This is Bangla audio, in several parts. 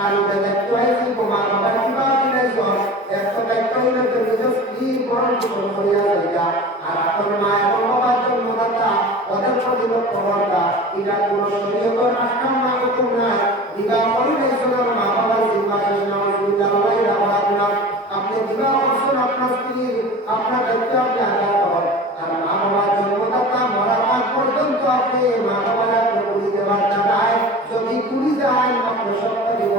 قالوا بلد تعزيب مع ربك بعد الأزواج يستبقون بالرزق برضو بالخيارية على كل ما يقوم بعد المدة وتنفذ القرارة إلى كل شريط أحكام معكم إذا قلنا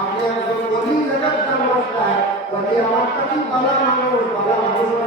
আপনি একজন গরিব একটা মানুষ ভালো মানুষ ভালো মানুষ